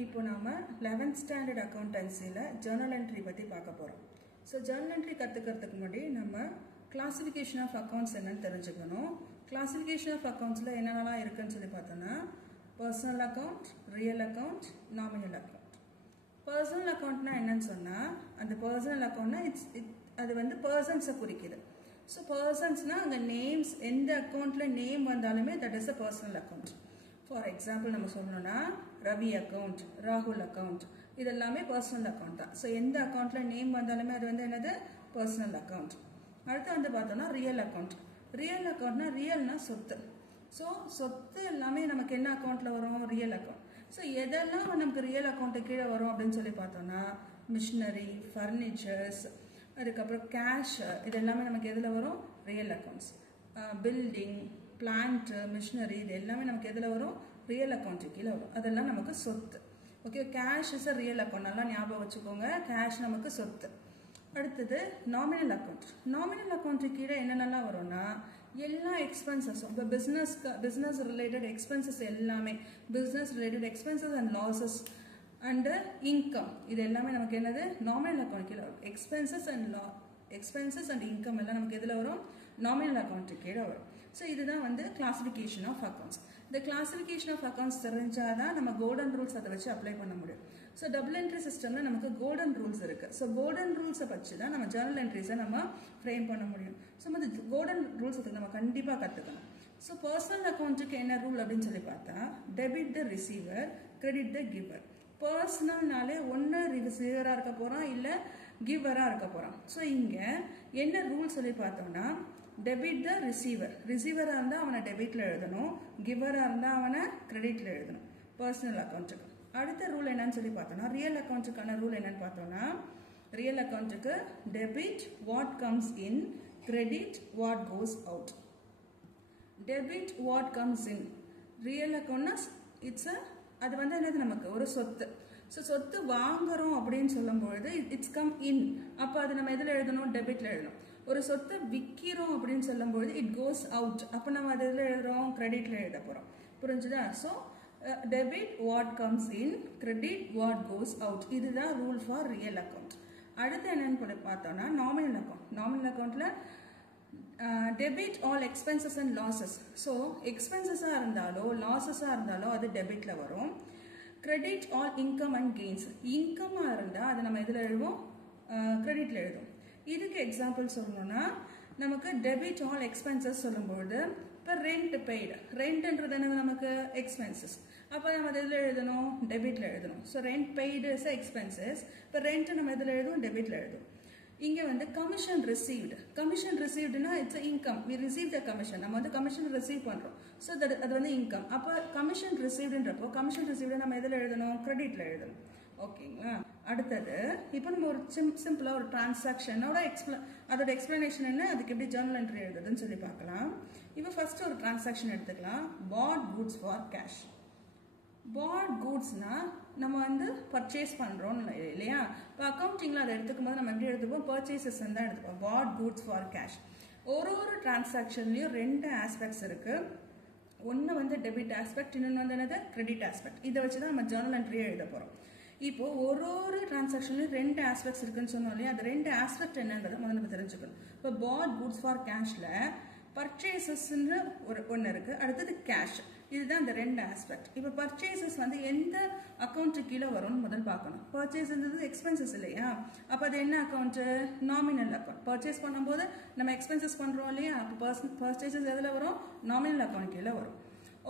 இப்போ நாம 11th standard அக்கவுண்டன்சில journal entry பத்தி பார்க்க போறோம். சோ ஜர்னல் என்ட்ரி கத்துக்கிறதுக்கு முன்னாடி நம்ம கிளாசிஃபிகேஷன் ஆஃப் அக்கவுண்ட்ஸ் என்னன்னு தெரிஞ்சுக்கணும். கிளாசிஃபிகேஷன் ஆஃப் அக்கவுண்ட்ஸ்ல என்னென்னலாம் இருக்குன்னு சொல்லி பார்த்தோம்னா personal account, real account, nominal account. Personal அக்கவுண்ட்னா என்னன்னு சொன்னா அந்த பர்சனல் அக்கவுண்ட்னா அது வந்து பர்சன்ஸை குறிக்குது. ஸோ பர்சன்ஸ்னா அங்கே நேம்ஸ் எந்த அக்கௌண்ட்ல நேம் வந்தாலுமே that is a personal account. For example நம்ம சொல்லணும்னா ரவி அக்கௌண்ட், ராகுல் அக்கௌண்ட், இது எல்லாமே பர்சனல் அக்கௌண்ட் தான். ஸோ எந்த அக்கௌண்ட்ல நேம் வந்தாலுமே அது வந்து என்னது பர்சனல் அக்கௌண்ட். அடுத்து வந்து பார்த்தோம்னா ரியல் அக்கௌண்ட். ரியல் அக்கௌண்ட்னா ரியல்னா சொத்து. ஸோ சொத்து எல்லாமே நமக்கு என்ன அக்கௌண்ட்ல வரும்? Real account. ஸோ எதெல்லாம் நமக்கு ரியல் அக்கௌண்ட்டு கீழே வரும் அப்படின்னு சொல்லி பார்த்தோம்னா மிஷினரி, ஃபர்னிச்சர்ஸ், அதுக்கப்புறம் கேஷ், இது எல்லாமே நமக்கு எதில் வரும்? Real accounts. Building, plant, machinery, இது எல்லாமே நமக்கு எதில் வரும்? ரியல் அக்கௌண்ட்டு கீழே வரும். அதெல்லாம் நமக்கு சொத்து. Okay, cash is a real account, நல்லா ஞாபகம் வச்சுக்கோங்க. கேஷ் நமக்கு சொத்து. அடுத்தது நாமினல் அக்கௌண்ட். நாமினல் அக்கௌண்ட்டு கீழே என்னென்னலாம் வரும்னா எல்லா எக்ஸ்பென்சஸும், இப்போ பிஸ்னஸ் ரிலேட்டட் எக்ஸ்பென்சஸ் எல்லாமே, business related expenses and losses and income, இது எல்லாமே நமக்கு என்னது நாமினல் அக்கௌண்ட் கீழே வரும். எக்ஸ்பென்சஸ் அண்ட் இன்கம் எல்லாம் நமக்கு எதில் வரும்? நாமினல் அக்கௌண்ட் கீழே வரும். ஸோ இதுதான் வந்து கிளாசிஃபிகேஷன் ஆஃப் அக்கௌண்ட்ஸ். இந்த கிளாசிஃபிகேஷன் ஆஃப் அக்கௌண்ட்ஸ் தெரிஞ்சாதான் நம்ம கோல்டன் ரூல்ஸ் அதை வச்சு அப்ளை பண்ண முடியும். ஸோ டபுள் என்ட்ரி சிஸ்டம்ல நமக்கு கோல்டன் ரூல்ஸ் இருக்கு. ஸோ கோல்டன் ரூல்ஸை வச்சு தான் நம்ம ஜர்னல் என்ட்ரிஸை நம்ம ஃப்ரேம் பண்ண முடியும். ஸோ இந்த கோல்டன் ரூல்ஸ் நம்ம கண்டிப்பாக கற்றுக்கணும். ஸோ பர்சனல் அக்கௌண்ட்டுக்கு என்ன ரூல் அப்படின்னு சொல்லி பார்த்தா debit the receiver, credit the giver. பர்சனல்னாலே ஒன்று ரிசீவராக இருக்க போகிறோம், இல்லை கிவராக இருக்க போகிறோம். ஸோ இங்கே என்ன ரூல் சொல்லி பார்த்தோம்னா டெபிட் த ரிசீவர். ரிசீவராக இருந்தால் அவனை டெபிட்ல எழுதணும், கிவராக இருந்தால் அவனை கிரெடிட்ல எழுதணும் பர்சனல் அக்கௌண்ட்டுக்கு. அடுத்த ரூல் என்னன்னு சொல்லி பார்த்தோம்னா ரியல் அக்கௌண்ட்டுக்கான ரூல் என்னன்னு பார்த்தோம்னா ரியல் அக்கௌண்ட்டுக்கு debit what comes in, credit what goes out. Debit what comes in real அக்கௌண்ட்னா அது வந்து என்னது நமக்கு ஒரு சொத்து. ஸோ சொத்து வாங்குறோம் அப்படின்னு சொல்லும்பொழுது இட்ஸ் கம் இன், அப்போ அது நம்ம எதில் எழுதணும்? டெபிட்ல எழுதணும். ஒரு சொத்தை விற்கிறோம் அப்படின்னு சொல்லும்பொழுது இட் கோஸ் அவுட், அப்போ நம்ம அது எதில் எழுதுறோம்? கிரெடிட்ல எழுத போகிறோம். புரிஞ்சுதா? So debit what comes in, credit what goes out, இதுதான் ரூல் ஃபார் ரியல் அக்கௌண்ட். அடுத்து என்னன்னு பார்த்தோம்னா நாமினல் அக்கௌண்ட். நாமினல் அக்கௌண்ட்ல debit all expenses and losses. So எக்ஸ்பென்சஸாக இருந்தாலோ லாசஸாக இருந்தாலோ அது டெபிட்ல வரும். Credit all income and gains. இன்கமாக இருந்தால் அதை நம்ம எதில் எழுதுவோம்? கிரெடிட்ல எழுதுவோம். இதுக்கு எக்ஸாம்பிள் சொல்லணும்னா நமக்கு டெபிட் ஆல் எக்ஸ்பென்சஸ் சொல்லும்போது இப்போ ரெண்ட் பெய்டு, ரெண்ட்ன்றது என்னது நமக்கு எக்ஸ்பென்சஸ், அப்போ நம்ம எதில் எழுதணும்? டெபிட்ல எழுதணும். So rent paid is expenses, இப்போ ரெண்ட் நம்ம எதில் எழுதுவோம்? டெபிட்ல எழுதுவோம். இங்க வந்து கமிஷன் ரிசீவ்டு. கமிஷன் ரிசீவ்டுனா it's income. We receive the commission, நம்ம வந்து கமிஷன் ரிசீவ் பண்றோம். ஸோ அது வந்து இன்கம். அப்போ கமிஷன் ரிசீவ்டுன்றப்போ கமிஷன் ரிசீவ்டு நம்ம எதில் எழுதணும்? கிரெடிட்ல எழுதணும். ஓகேங்களா? அடுத்தது இப்போ நம்ம ஒரு சிம்பிளா ஒரு டிரான்சாக்ஷனோட அதோட எக்ஸ்பிளனேஷன் என்ன, அதுக்கு எப்படி ஜர்னல் என்ட்ரி எழுதுதுன்னு சொல்லி பார்க்கலாம். இப்போ ஃபர்ஸ்ட் ஒரு டிரான்சாக்ஷன் எடுத்துக்கலாம். பாட் குட்ஸ் ஃபார் கேஷ். பாட் குட்ஸ்னா நம்ம வந்து பர்ச்சேஸ் பண்றோம் இல்லையா? இப்போ அக்கௌண்டிங்ல அதை எடுத்துக்கும் போது நம்ம எப்படி எடுத்துப்போம்? பர்ச்சேசஸ் தான் எடுத்துப்போம். பாட் குட்ஸ் ஃபார் கேஷ். ஒரு டிரான்சாக்ஷன்லயும் ரெண்டு ஆஸ்பெக்ட்ஸ் இருக்கு. ஒன்னு வந்து டெபிட் ஆஸ்பெக்ட், இன்னொன்று வந்து என்னது கிரெடிட் ஆஸ்பெக்ட். இதை வச்சுதான் நம்ம ஜர்னல் என்ட்ரியை எழுத போறோம். இப்போ ஒரு டிரான்சாக்ஷன்லயும் ரெண்டு ஆஸ்பெக்ட்ஸ் இருக்குன்னு சொன்னோம் இல்லையா? அது ரெண்டு ஆஸ்பெக்ட் என்னன்றதை முதல்ல நம்ம தெரிஞ்சுக்கணும். இப்போ பாட் குட்ஸ் ஃபார் கேஷ்ல பர்ச்சேசஸ் ஒன்னு இருக்கு, அடுத்தது கேஷ். இதுதான் இந்த ரெண்டு ஆஸ்பெக்ட். இப்ப பர்ச்சேசஸ் வந்து எந்த அக்கௌண்ட் கீழே வரும்னு முதல் பார்க்கணும். பர்ச்சேஸ் எக்ஸ்பென்சஸ் இல்லையா? அப்ப அது என்ன அக்கௌண்ட்? Nominal account. பர்ச்சேஸ் பண்ணும்போது நம்ம எக்ஸ்பென்சஸ் பண்றோம் இல்லையா? அப்ப பர்ச்சேசஸ் எதுல வரும்? நாமினல் அக்கௌண்ட் கீழே வரும்.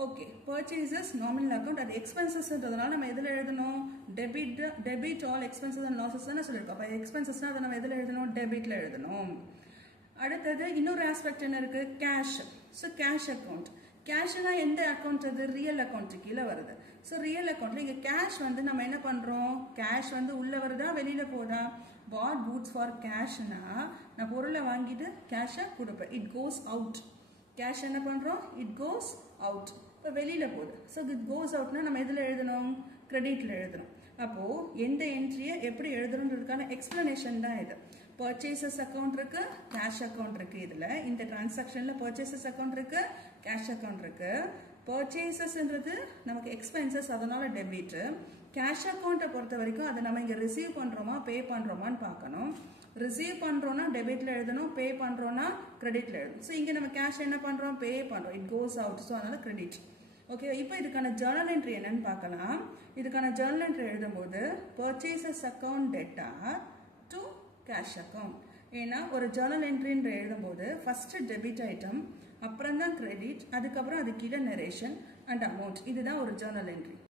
Okay, purchases nominal account. அது எக்ஸ்பென்சஸ்ன்றதுனால நம்ம எதுல எழுதணும்? Debit all expenses and losses தானே சொல்லிருக்கோம். அப்ப எக்ஸ்பென்சஸ்னா அதை நம்ம எதுல எழுதணும்? டெபிட்ல எழுதணும். அடுத்தது இன்னொரு ஆஸ்பெக்ட் என்ன இருக்கு? கேஷ். So cash account. கேஷ்னா எந்த அக்கௌண்ட்? அது ரியல் அக்கௌண்ட் கீழே வருது. ஸோ ரியல் அக்கௌண்ட்ல இங்க கேஷ் வந்து நம்ம என்ன பண்றோம்? கேஷ் வந்து உள்ள வருதா வெளியில போதா? பாட் குட்ஸ் ஃபார் கேஷ்னா நான் பொருளை வாங்கிட்டு கேஷை கொடுப்பேன். It goes out. கேஷ் என்ன பண்றோம்? It goes out. இப்போ வெளியில போகுது. ஸோ இட் கோஸ் அவுட்னா நம்ம எதுல எழுதணும்? கிரெடிட்ல எழுதணும். அப்போ எந்த என்ட்ரியை எப்படி எழுதணுன்றதுக்கான எக்ஸ்பிளனேஷன் தான் இது. பர்ச்சேசஸ் அக்கௌண்ட் இருக்கு, கேஷ் அக்கௌண்ட் இருக்கு. இதுல இந்த டிரான்சாக்ஷன்ல பர்ச்சேசஸ் அக்கௌண்ட் இருக்கு, கேஷ் அக்கௌண்ட் இருக்கு. பர்ச்சேசஸ்ன்றது நமக்கு எக்ஸ்பென்சஸ், அதனால டெபிட். கேஷ் அக்கௌண்ட்டை பொறுத்த வரைக்கும் அதை நம்ம இங்கே ரிசீவ் பண்ணுறோமா பே பண்ணுறோமான்னு பார்க்கணும். ரிசீவ் பண்ணுறோன்னா டெபிட்ல எழுதணும், பே பண்ணுறோன்னா கிரெடிட்ல எழுதணும். ஸோ இங்கே நம்ம கேஷ் என்ன பண்ணுறோம், பே பண்ணுறோம், இட் கோஸ் அவுட். ஸோ அதனால கிரெடிட். ஓகே, இப்போ இதுக்கான ஜர்னல் என்ட்ரி என்னன்னு பார்க்கலாம். இதுக்கான ஜர்னல் என்ட்ரி எழுதும்போது purchases account debtor to cash account. ஏன்னா ஒரு ஜர்னல் என்ட்ரின்ற எழுதும்போது ஃபர்ஸ்ட் டெபிட் ஐட்டம், அப்புறம் தான் கிரெடிட், அதுக்கப்புறம் அது கீழே நரேஷன் அண்ட் அமௌண்ட். இதுதான் ஒரு ஜர்னல் என்ட்ரி.